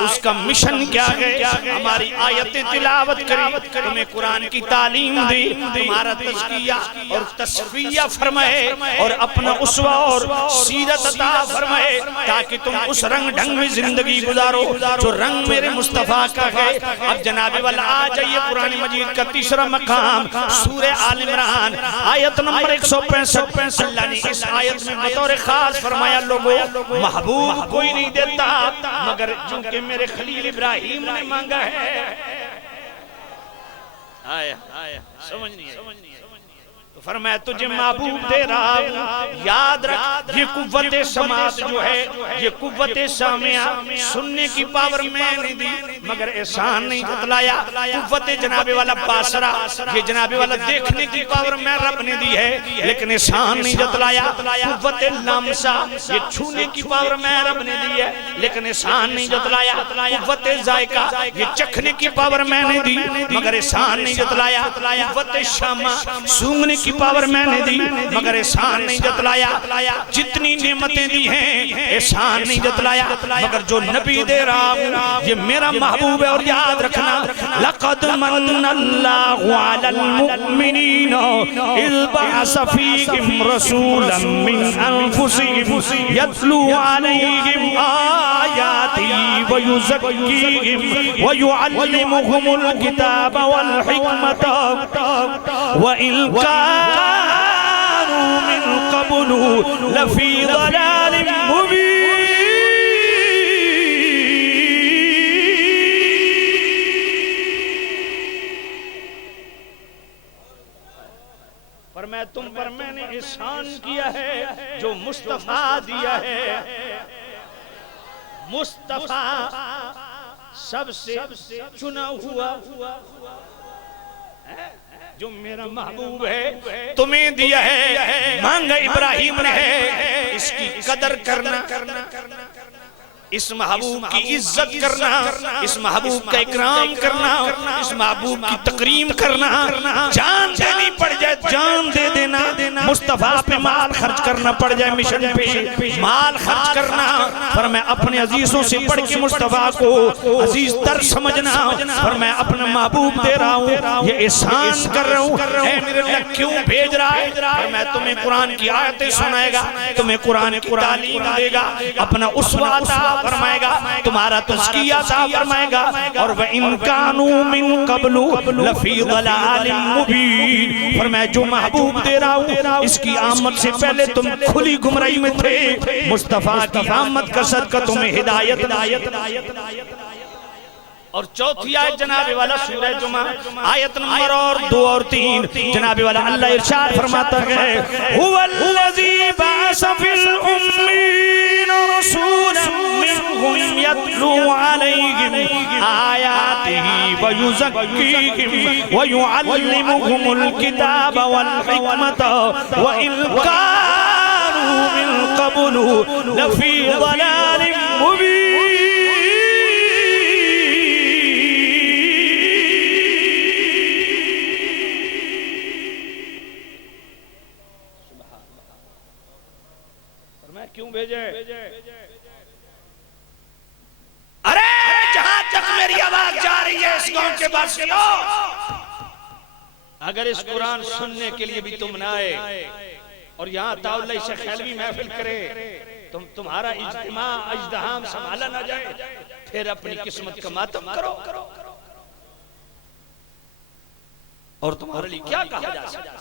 اس کا مشن کیا ہے، ہماری آیتیں تلاوت کری، تمہیں قرآن کی تعلیم دی، تمہارا تزکیہ اور تصفیہ فرمائے اور اپنا اسوہ اور سیرت عطا فرمائے تاکہ تم اس رنگ ڈھنگ میں زندگی گزارو جو رنگ میرے مصطفیٰ کا ہے۔ اب جناب والا آ جائیے قرآن مجید کا تیسرا مقام سورہ آل عمران آیت نمبر 165۔ اللہ نے اس آیت میں بطور خاص فرمایا لوگو محبوب کوئی نہیں دیتا مگر چونکہ میرے خلیل ابراہیم نے مانگا ہے۔ آیا سمجھ نہیں ہے تو فرمایا تجھے محبوب دے رہا ہوں، یاد رکھ یہ قوت سماعت جو ہے، یہ قوت سامعہ سننے کی پاور میں نہیں دی مگر احسان نہیں جتلایا، قوت جناب والا باسرہ یہ جناب والا دیکھنے کی پاور میں رب نے دی ہے لیکن احسان نہیں جتلایا، قوت لمسہ یہ چھونے کی پاور میں رب نے دی ہے لیکن احسان نہیں جتلایا، قوت ذائقہ یہ چکھنے کی پاور میں نے دی مگر احسان نہیں جتلایا، قوت شامہ سونگنے کی پاور میں نے دی مگر احسان نہیں جتلایا، جتنی نعمتیں دی ہیں احسان نہیں جتلایا مگر جو نبی دے رہا ہوں یہ میرا محبوب ہے۔ اور یاد رکھنا لقد من اللہ علی المؤمنین اذ بعث فیہم رسولا من انفسہم یتلو علیہم آیاتی ویزکیہم ویعلمہم الکتاب والحکمت وَإِن كَانُوا مِن قَبْلُ لَفِي ضَلَالٍ مُبِينٍ۔ پر میں تم پر میں نے احسان کیا ہے جو مصطفیٰ دیا ہے، مصطفیٰ سب سے چنا ہوا جو میرا محبوب ہے تمہیں دیا ہے، مانگا ابراہیم نے ہے، اس کی قدر کرنا، اس محبوب کی عزت کرنا، اس محبوب کا اکرام کرنا، اس محبوب کی تکریم کرنا، جان دینی پڑ جائے جان دے دینا، مصطفیٰ پہ مال خرچ کرنا پڑ جائے مشن پہ مال خرچ کرنا، پر میں اپنے عزیزوں سے پڑھ کے مصطفیٰ کو عزیز تر سمجھنا، پر میں اپنا محبوب دے رہا ہوں یہ احسان کر رہا ہوں، اے میرے اللہ کیوں بھیج رہا ہے، پر میں تمہیں قرآن کی آیتیں سنائے گا، تمہیں قرآن کی تعلیم دے گا، اپنا اسوہ عطا صاف فرمائے گا، تمہارا تزکیہ صاف فرمائے گا. اور وَإِن كَانُوا مِن قَبْلُ لَفِي ضَلَالٍ مُبِينٍ، فرمایا جو محبوب دے رہا ہوں اس کی آمد سے پہلے تم کھلی گمراہی میں تھے، مصطفیٰ کی آمد کا صدقہ تمہیں ہدایت. اور چوتھی آیت جناب والا سورہ جمعہ آیت نمبر 2 اور 3 جناب والا اللہ ارشاد فرماتا ہے هو الذی بعث فی الامین رسولا منهم یتلو علیہم آیاتہ ویزکیہم ویعلمهم الکتاب والحکمت وإن كانوا من قبل لفی ضلال مبین. کیوں بھیجے؟ ارے جہاں تک میری آواز جا رہی ہے اس قوم کے باشندوں، اگر اس قرآن سننے کے لیے بھی تم نہ آئے اور یہاں تعالی شیخ خیلوی محفل کرے، تمہارا اجتماع اجتحام سنبھالا نہ جائے، پھر اپنی قسمت کا ماتم کرو. اور تمہارے لیے کیا کہا جا سکتا؟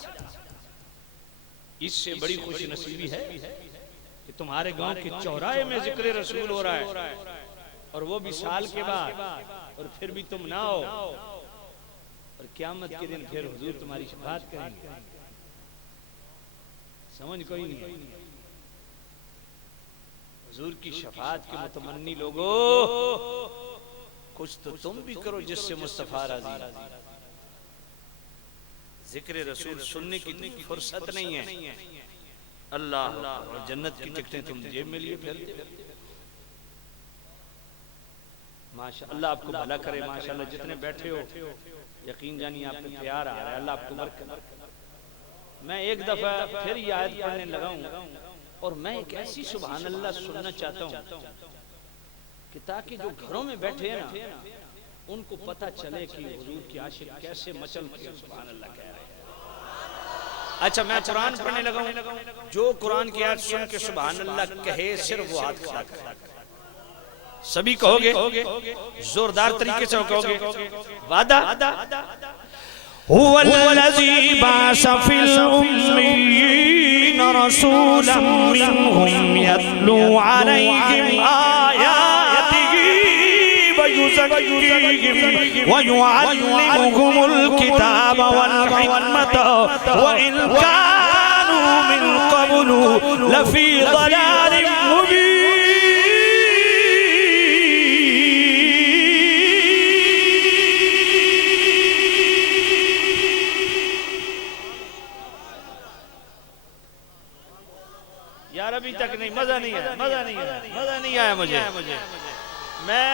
اس سے بڑی خوش نصیبی ہے کہ تمہارے گاؤں کے چوراہے میں ذکر رسول ہو رہا ہے اور وہ بھی سال کے بعد، اور پھر بھی تم نہ ہو، اور قیامت کے دن پھر حضور تمہاری شفاعت کریں گے. سمجھ کوئی نہیں؟ حضور کی شفاعت کے متمنی لوگو کچھ تو تم بھی کرو جس سے مصطفیٰ راضی. ذکر رسول سننے کی فرصت نہیں ہے. اللہ اور جنت کی ٹکٹیں تم جیب میں لیے پھر. ماشاءاللہ اللہ آپ کو بھلا کرے. ماشاءاللہ جتنے بیٹھے ہو یقین جانی آپ پہ پیار آ رہا ہے. اللہ آپ کو برکت. میں ایک دفعہ پھر یہ آیت پڑھنے لگا ہوں اور میں ایک ایسی سبحان اللہ سننا چاہتا ہوں کہ تاکہ جو گھروں میں بیٹھے ہیں نا ان کو پتہ چلے کہ حضور کی عاشق کیسے مچل کے سبحان اللہ کہہ رہے ہیں. اچھا میں قرآن پڑھنے لگا ہوں، جو قرآن کی آیت سن کے سبحان اللہ کہے صرف وہ ہاتھ کھڑا کرے. سبھی کہو گے؟ زوردار طریقے سے کہو گے؟ وعدہ؟ هو الذی بعث فی الامیین رسولا منهم یتلو علیہم آیاتہ ویزکیہم ویعلمهم الکتاب والحکمت وإن كانوا من قبل لفی ضلال مبین. یار ابھی تک نہیں، مزہ نہیں آیا، مزہ نہیں آیا مجھے. میں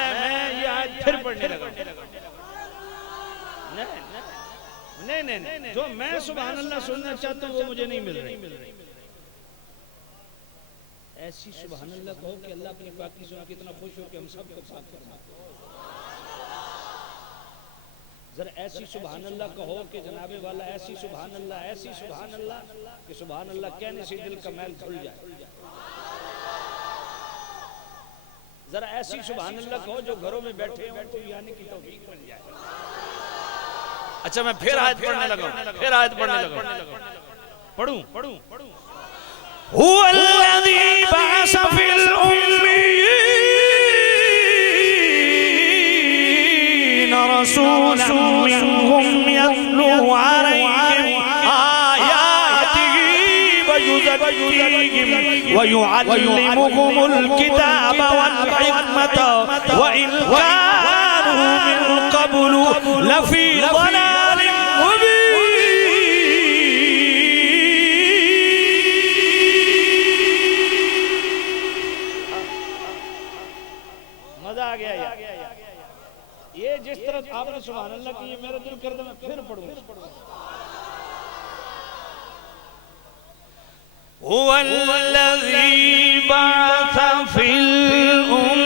یہ آیت پھر پڑھنے لگا. نہیں جو میں سبحان اللہ سننا چاہتا ہوں وہ مجھے نہیں مل رہی. ایسی سبحان اللہ کہو کہ اللہ اپنی پاکی سن کے اتنا خوش ہو کہ ہم سب کو پاک فرما. ذرا ایسی سبحان اللہ کہو کہ جناب والا ایسی سبحان اللہ کہ سبحان اللہ کہنے سے دل کا میل دھل جائے. ذرا ایسی سبحان اللہ کہو جو گھروں میں بیٹھے ہوں تو یعنی کی توفیق بن جائے. اچھا میں پھر آیت پڑھنے لگا. پڑھوں. هو الذی بعث فی الامیین رسولا منهم یتلو علیہم آیاتہ ویزکیہم ویعلمهم الکتاب والحکمت وإن كانوا من قبل لفی ضلال مبین. مزہ آ گیا. یہ جس طرح آپ نے سبحان اللہ کی میرا دل کر دے میں پھر پڑھوں. هو الذی بعث فی الأمیین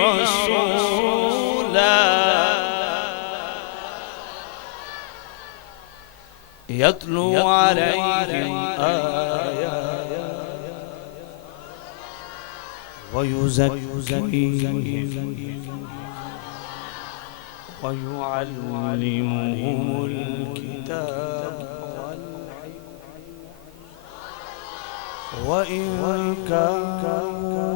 رسولا یتلو علیہم آیات ويزكيهم ويعلمهم الكتاب والحكمة وإن كانوا